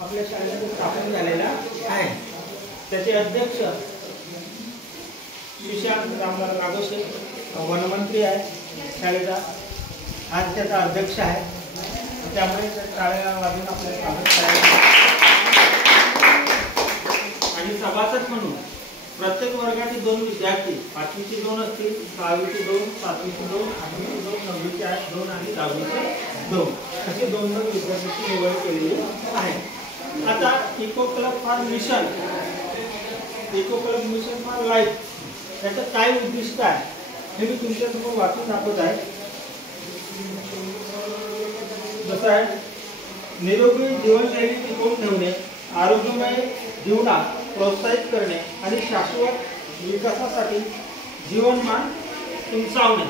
आपल्या शाळेमध्ये स्थापन झालेला आहे। त्याचे अध्यक्ष विशाल रामलाल नागोसे वनमंत्री आहे शाळेचा, आज त्याचा अध्यक्ष आहे। त्यामुळे टाळ्या वाजवून आपल्याला स्वागत करायचं आणि सभासद म्हणून प्रत्येक वर्गाचे 2 विद्यार्थी, 5वीचे 2 असतील, 6वीचे 2, 7वीचे 2, 8वीचे 2, 9वीचे 2 आणि 10वीचे 2 असे 2 विद्यार्थ्यांची निवड केलेली आहे। आता eco club for mission, eco club mission for life याचं काय उद्दिष्ट आहे हे मी तुमच्यासमोर वाचून दाखवत आहे। जसं आहे, निरोगी जीवनशैली टिकवून ठेवणे, आरोग्यमय जीवनात प्रोत्साहित करणे आणि शाश्वत विकासासाठी जीवनमान उंचावणे।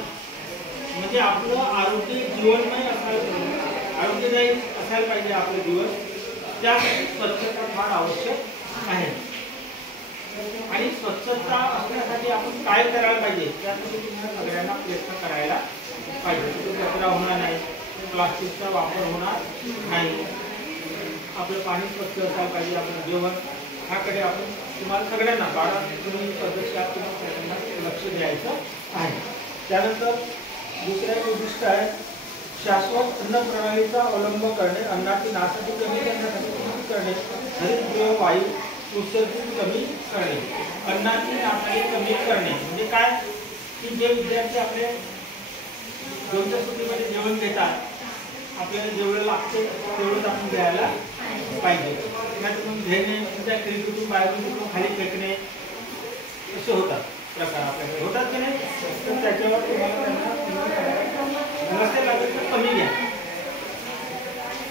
म्हणजे आपलं आरोग्य जीवनमय असायला पाहिजे, आरोग्यदायी असायला पाहिजे आपलं जीवन, त्यासाठी स्वच्छता फार आवश्यक आहे। आणि स्वच्छता असण्यासाठी आपण काय करायला पाहिजे त्यासाठी तुम्हाला सगळ्यांना प्रयत्न करायला पाहिजे। कचरा होणार नाही, प्लास्टिकचा वापर होणार नाही, आपलं पाणी स्वच्छ असायला पाहिजे, आपलं जेवण ह्याकडे आपण तुम्हाला सगळ्यांना 12 तुम्ही सदस्य किंवा सगळ्यांना लक्ष द्यायचं आहे। त्यानंतर दुसरं उद्दिष्ट आहे शाश्वत अन्न प्रणालीचा अवलंब करणे, अन्नाची नासाडी कमी करणे, हरितगृह वायू उत्सर्जन कमी करणे। अन्नाची नासाडी कमी करणे म्हणजे काय की जे विद्यार्थी आपले दोनच्या सुट्टीमध्ये जेवण घेतात, आपल्याला जेवढं लागते तेवढंच आपण द्यायला पाहिजे। त्यातून घेणे, त्या खिडकीतून बाहेरून खाली फेकणे असे होतात प्रकार आपल्याकडे होतात की नाही, तर त्याच्यावर तुम्हाला त्यांना नसेल लागेल तर कमी घ्या।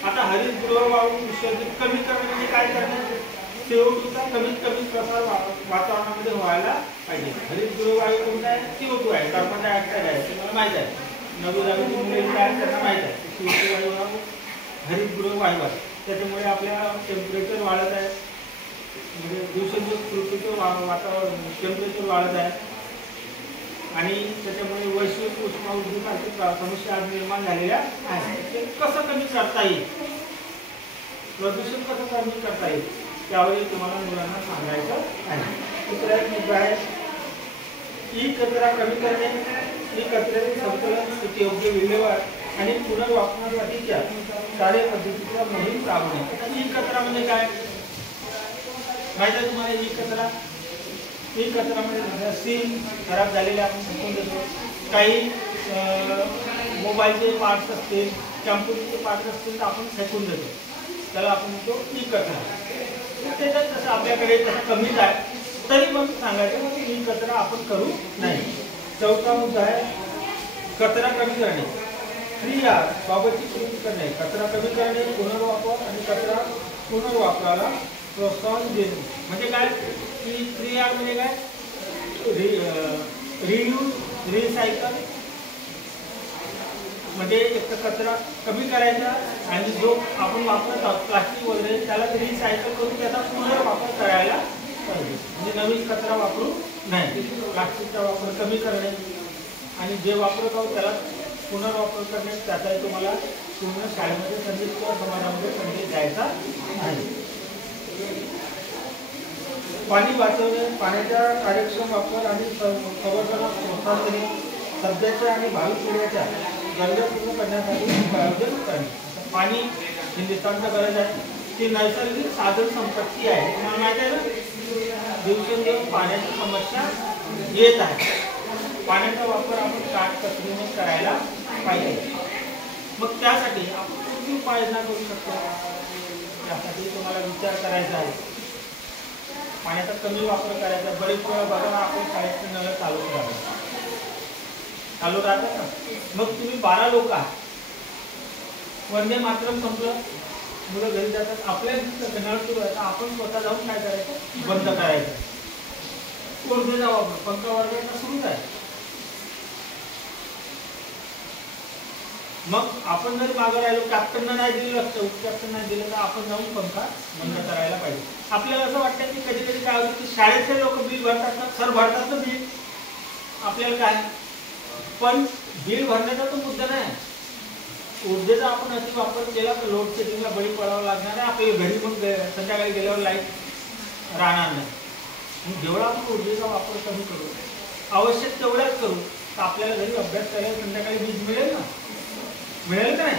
आता हरितगृह वायू उत्सर्जन कमी करणे म्हणजे काय करणे, CO2चा कमीत कमी प्रसार वातावरणामध्ये व्हायला पाहिजे। हरितगृह वायू कोणता आहे, CO2 आहे, कार्बन डायऑक्साईड आहे, तुम्हाला माहित आहे, 9वी-10वीची मुले काय त्यांना माहित आहे, CO2 वायू हा हरितगृह वायू आहे। त्याच्यामुळे आपल्या टेम्परेचर वाढत आहे, म्हणजे दिवसेंदिवस पृथ्वीचं वातावरण टेम्परेचर वाढत आहे आणि त्याच्यामुळे वैश्विक उष्णतेसारखी समस्या आज निर्माण झालेल्या आहेत। ते कसं कमी करता येईल, प्रदूषण कसं कमी करता येईल त्यावर तुम्हाला मुलांना सांगायचं आहे। दुसरा एक मुद्दा आहे ई कचरा कमी करणे, ई कचऱ्याचे संकलन, योग्य विल्हेवाट आणि पुनर्वापरासाठीच्या कार्यपद्धतीचा मोहीम राबवणे। आता ई कचरा म्हणजे काय माहिती आहे तुम्हाला? ई कचरामध्ये सील खराब झालेले आपण फेकून देतो, काही मोबाईलचे पार्ट्स असतील, कॅम्प्युटरचे पार्ट्स असतील तर आपण फेकून देतो, त्याला आपण म्हणतो ई कचरा। त्याच्यात तसं आपल्याकडे तसं कमीच आहे, तरी पण सांगायचं की ई कचरा आपण करू नाही। चौथा मुद्दा आहे कचरा कमी करणे, 3R बाबतची कृती करणे, कचरा कमी करणे, पुनर्वापर आणि कचरा पुनर्वापराला प्रोत्साहन देणे। म्हणजे काय की 3R म्हणजे काय, रियूज, रिसायकल, म्हणजे एक तर कचरा कमी करायचा आणि जो आपण वापरत आहोत प्लास्टिक वगैरे त्याला रिसायकल करून त्याचा पुनर्वापर करायला पाहिजे। म्हणजे नवीन कचरा वापरू नाही, प्लास्टिकचा वापर कमी करणे आणि जे वापरत आहोत त्याला पुनर्वापर करणे, त्याचाही तुम्हाला पूर्ण शाळेमध्ये संदेश किंवा समाजामध्ये संदेश द्यायचा आहे। पाणी वाचवणे, पाण्याचा कार्यक्षम वापर आणि संवर्धनास प्रोत्साहन देणे, सध्याच्या आणि भावी पिढ्याच्या गरजा पूर्ण करण्यासाठी आयोजन करणे। पाणी हिंदुस्थानची गरज आहे, ती नैसर्गिक साधन संपत्ती आहे, तुम्हाला माहिती आहे ना। दिवसेंदिवस पाण्याची समस्या येत आहे, पाण्याचा वापर आपण काटकसरीने करायला पाहिजे। मग त्यासाठी आपण कोणती उपाययोजना करू शकतो, त्यासाठी तुम्हाला विचार करायचा आहे। पाण्याचा कमी वापर करायचा, बरेच वेळा बघा आपण शाळेचे नळ चालू राहतात ना, मग तुम्ही 12 लोक आहात, वंदे मातरम संपलं, मुलं घरी जातात, आपल्या नळ सुरू आहे, आपण स्वतः जाऊन काय करायचं, बंद करायचं, कोणते जाऊ आपण पंखा वाजवायचा सुरूच आहे। मग आपण जर मागं राहिलो, कॅप्टननं नाही दिलं लक्ष, उपकॅप्टन नाही दिलं तर आपण जाऊन पंखा बंद करायला पाहिजे। आपल्याला असं वाटतं की कधी कधी काय होतं की शाळेचे लोक बिल भरतात ना, सर भरतात ना बिल, आपल्याला काय, पण बिल भरण्याचा तो मुद्दा नाही, ऊर्जेचा आपण अति वापर केला तर लोड शेडिंगला बळी पडावं लागणार आहे. आपल्याला घरी मग संध्याकाळी गेल्यावर लाईट राहणार नाही. मग जेवढा आपण ऊर्जेचा वापर कमी करू, आवश्यक तेवढ्याच करू, तर आपल्याला घरी अभ्यास करायला संध्याकाळी वीज मिळेल ना, मिळेल का नाही?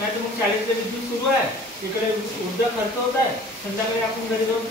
नाही तर मग शाळेतले विद्युत सुरू आहे, इकडे ऊर्जा खर्च होत आहे, संध्याकाळी आपण घरी जाऊन